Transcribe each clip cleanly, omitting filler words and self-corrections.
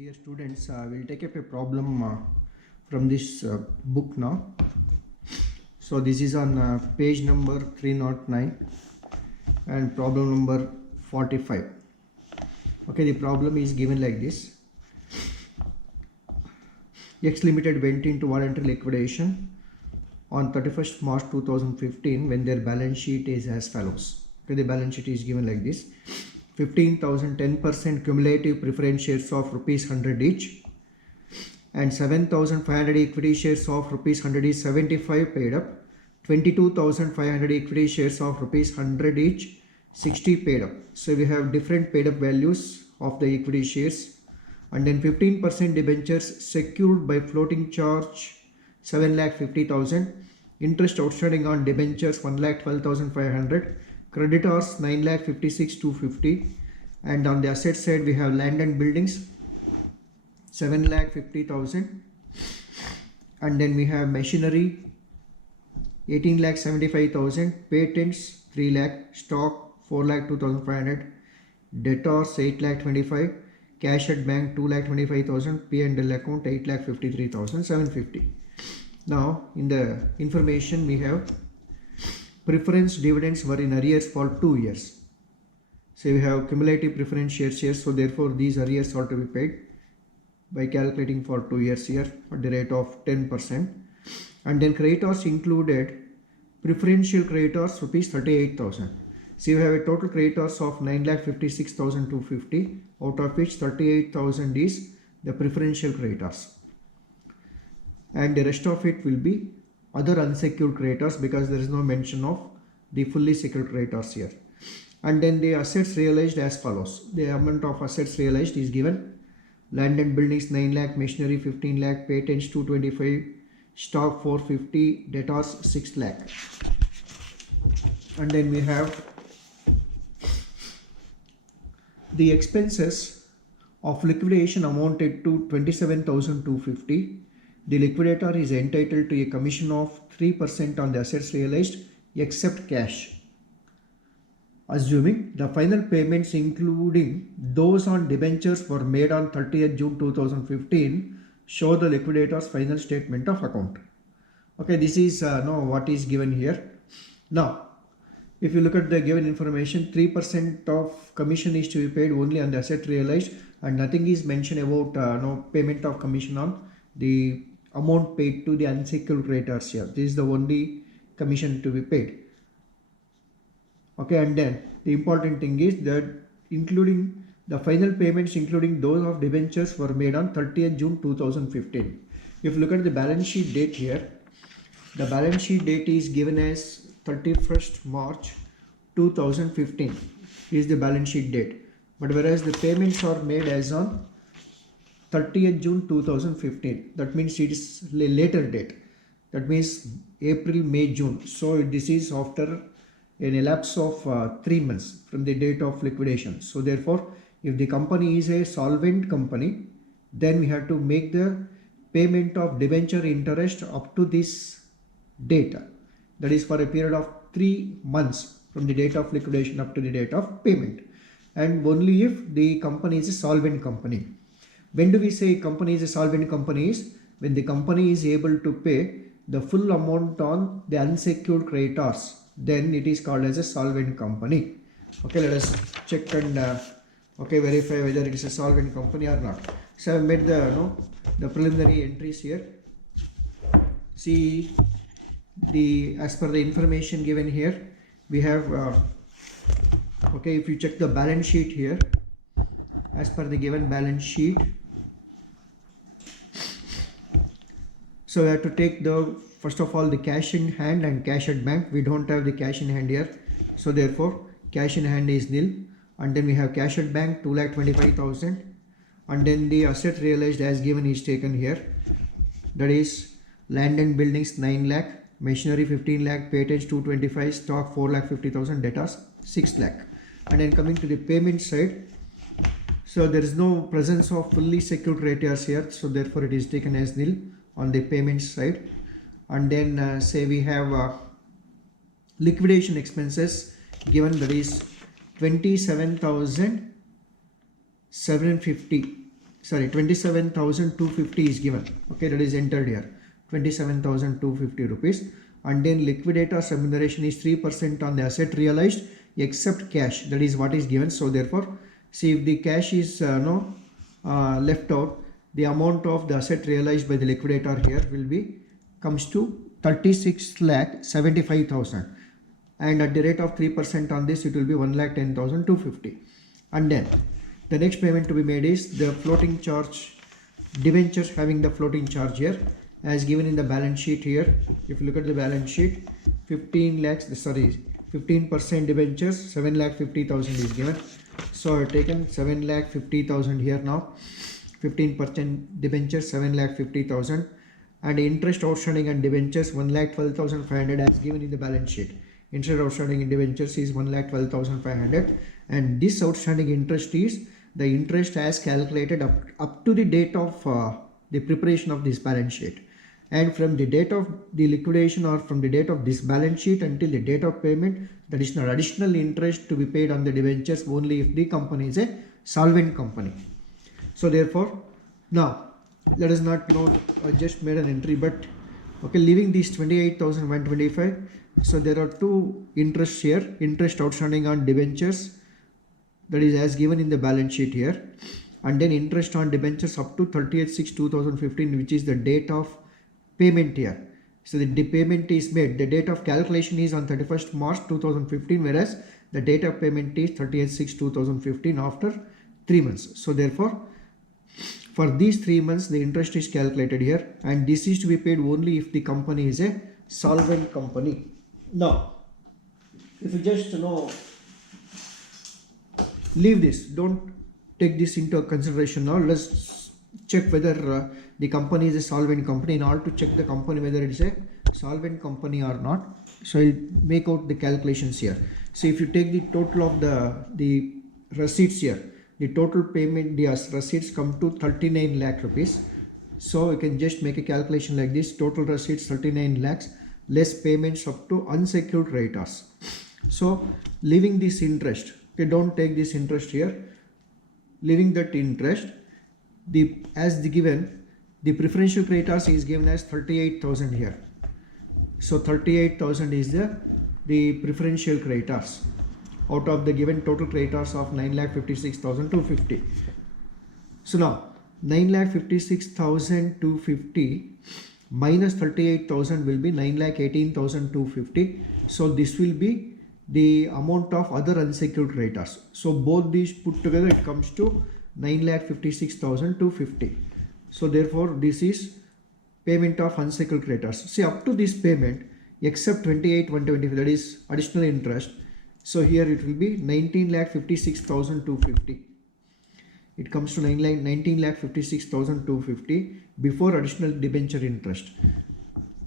Dear students, we'll take up a problem from this book now. So this is on page number 309 and problem number 45. Okay, the problem is given like this. X Limited went into voluntary liquidation on 31st March 2015 when their balance sheet is as follows. Okay, the balance sheet is given like this. 15,000 10% cumulative preference shares of rupees 100 each and 7,500 equity shares of rupees 100 is 75 paid up, 22,500 equity shares of rupees 100 each 60 paid up. So we have different paid up values of the equity shares, and then 15% debentures secured by floating charge 7,50,000, interest outstanding on debentures 1,12,500, creditors 9,56,250, and on the asset side we have land and buildings 7,50,000, and then we have machinery 18,75,000, patents 3 lakh, stock 4,02,500, debtors 8,25,000, cash at bank 2,25,000, P&L account 8,53,750. Now in the information we have preference dividends were in arrears for 2 years. So we have cumulative preference shares, so therefore these arrears are to be paid by calculating for 2 years here at the rate of 10%. And then creditors included preferential creditors rupees 38,000. So you have a total creditors of 9,56,250, out of which 38,000 is the preferential creditors, and the rest of it will be other unsecured creditors because there is no mention of the fully secured creditors here. And then the assets realized as follows. The amount of assets realized is given: land and buildings 9 lakh, machinery 15 lakh, patents 225, stock 450, debtors 6 lakh. And then we have the expenses of liquidation amounted to 27,250. The liquidator is entitled to a commission of 3% on the assets realized except cash, assuming the final payments including those on debentures were made on 30th June 2015. Show the liquidator's final statement of account. Okay, this is what is given here. Now if you look at the given information, 3% of commission is to be paid only on the asset realized, and nothing is mentioned about payment of commission on the amount paid to the unsecured creditors here. This is the only commission to be paid. Okay, and then the important thing is that including the final payments including those of debentures were made on 30th June 2015. If you look at the balance sheet date here, the balance sheet date is given as 31st March 2015 is the balance sheet date, but whereas the payments are made as on 30th June 2015, that means it is a later date, that means April, May, June. So this is after an elapse of 3 months from the date of liquidation. So therefore if the company is a solvent company, then we have to make the payment of debenture interest up to this date, that is for a period of 3 months from the date of liquidation up to the date of payment, and only if the company is a solvent company. When do we say company is a solvent company? Is when the company is able to pay the full amount on the unsecured creditors, then it is called as a solvent company. Okay, let us check and verify whether it is a solvent company or not. So I have made the preliminary entries here. See, as per the information given here, we have if you check the balance sheet here, as per the given balance sheet, so we have to take the first of all the cash in hand and cash at bank. We don't have the cash in hand here, so therefore cash in hand is nil. And then we have cash at bank 2,25,000, and then the asset realized as given is taken here, that is land and buildings 9 lakh, machinery 15 lakh, patents 225, stock 4,50,000, debtors 6 lakh. And then coming to the payment side, so there is no presence of fully secured creditors here, so therefore it is taken as nil on the payment side. And then say we have liquidation expenses given, that is 27,750 sorry, 27,250 is given. Okay, that is entered here, 27,250 rupees. And then liquidator's remuneration is 3% on the asset realized except cash. That is what is given. So therefore, see, if the cash is left out, the amount of the asset realized by the liquidator here will be comes to 36,75,000, and at the rate of 3% on this, it will be 1,10,250. And then the next payment to be made is the floating charge debentures having the floating charge here as given in the balance sheet here. If you look at the balance sheet, 15% debentures, 7,50,000 is given. So I've taken 7,50,000 here now. 15% debentures, 7,50,000, and interest outstanding and debentures 1,12,500 as given in the balance sheet. Interest outstanding in debentures is 1,12,500, and this outstanding interest is the interest as calculated up to the date of the preparation of this balance sheet, and from the date of the liquidation or from the date of this balance sheet until the date of payment, that is not additional interest to be paid on the debentures only if the company is a solvent company. So therefore, now let us not know, I just made an entry, but okay, leaving these 28,125. So there are two interests here, interest outstanding on debentures, that is as given in the balance sheet here, and then interest on debentures up to 30th/6/2015, which is the date of payment here. So the payment is made, the date of calculation is on 31st March 2015, whereas the date of payment is 30th/6/2015 after 3 months. So therefore, for these 3 months, the interest is calculated here, and this is to be paid only if the company is a solvent company. Now, if you just leave this, don't take this into consideration now. Let's check whether the company is a solvent company. In order to check the company whether it is a solvent company or not, so I'll make out the calculations here. So if you take the total of the receipts here, the total payment, the receipts come to 39 lakh rupees. So you can just make a calculation like this: total receipts 39 lakhs less payments up to unsecured creditors. So leaving this interest, okay, don't take this interest here. Leaving that interest, as given, the preferential creditors is given as 38,000 here. So 38,000 is the preferential creditors out of the given total creditors of 9,56,250. So now 9,56,250 minus 38,000 will be 9,18,250. So this will be the amount of other unsecured creditors. So both these put together, it comes to 9,56,250. So therefore, this is payment of unsecured creditors. See, up to this payment, except 28,125, that is additional interest. So here it will be 19,56,250. It comes to 19,56,250 before additional debenture interest.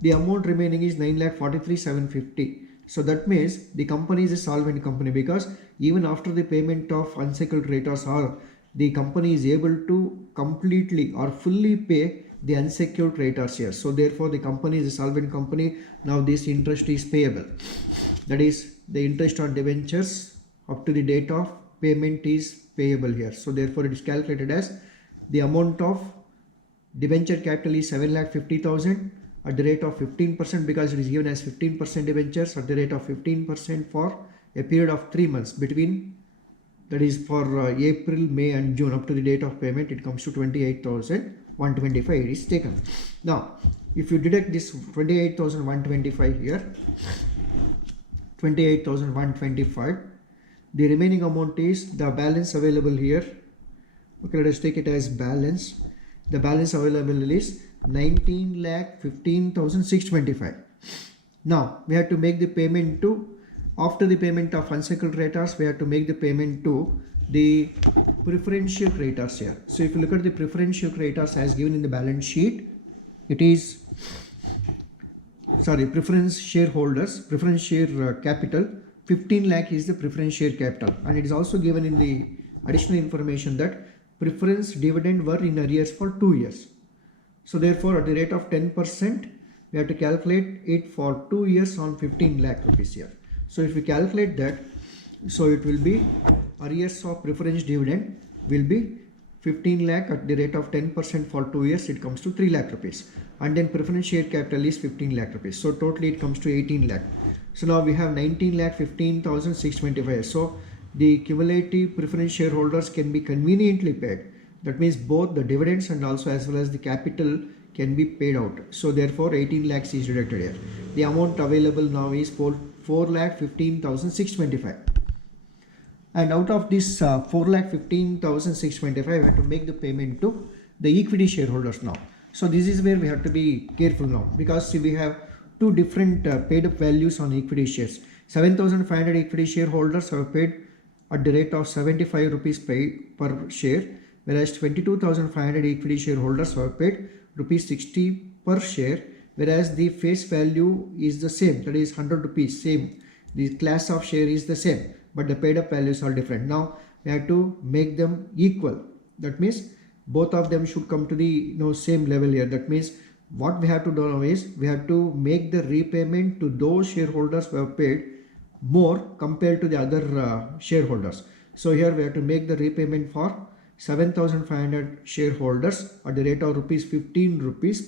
The amount remaining is 9,43,750. So that means the company is a solvent company, because even after the payment of unsecured creditors, or the company is able to completely or fully pay the unsecured creditors here. So therefore, the company is a solvent company. Now this interest is payable. That is, the interest on debentures up to the date of payment is payable here. So therefore, it is calculated as the amount of debenture capital is 7,50,000 at the rate of 15%, because it is given as 15% debentures at the rate of 15% for a period of 3 months between, that is for April, May and June up to the date of payment. It comes to 28,125. It is taken. Now, if you deduct this 28,125 here, 28,125, the remaining amount is the balance available here. Okay, let us take it as balance. The balance available is 19,15,625. Now we have to make the payment to, after the payment of unsecured creditors, we have to make the payment to the preferential creditors here. So if you look at the preferential creditors as given in the balance sheet, it is, sorry, preference shareholders, preference share capital, 15 lakh is the preference share capital, and it is also given in the additional information that preference dividend were in arrears for 2 years. So therefore, at the rate of 10%, we have to calculate it for 2 years on 15 lakh rupees here. So if we calculate that, so it will be arrears of preference dividend will be 15 lakh at the rate of 10% for 2 years, it comes to 3 lakh rupees. And then preference share capital is 15 lakh rupees. So totally it comes to 18 lakh. So now we have 19 lakh 15,625. So the cumulative preference shareholders can be conveniently paid. That means both the dividends and also as well as the capital can be paid out. So therefore 18 lakhs is deducted here. The amount available now is 4 lakh 15,625. And out of this 4,15,625, we have to make the payment to the equity shareholders now. So this is where we have to be careful now, because see, we have two different paid up values on equity shares. 7,500 equity shareholders have paid at the rate of 75 rupees paid per share, whereas 22,500 equity shareholders have paid rupees 60 per share, whereas the face value is the same, that is 100 rupees, same. The class of share is the same, but the paid up values are different. Now we have to make them equal. That means both of them should come to the same level here. That means what we have to do now is we have to make the repayment to those shareholders who have paid more compared to the other shareholders. So here we have to make the repayment for 7,500 shareholders at the rate of rupees 15 rupees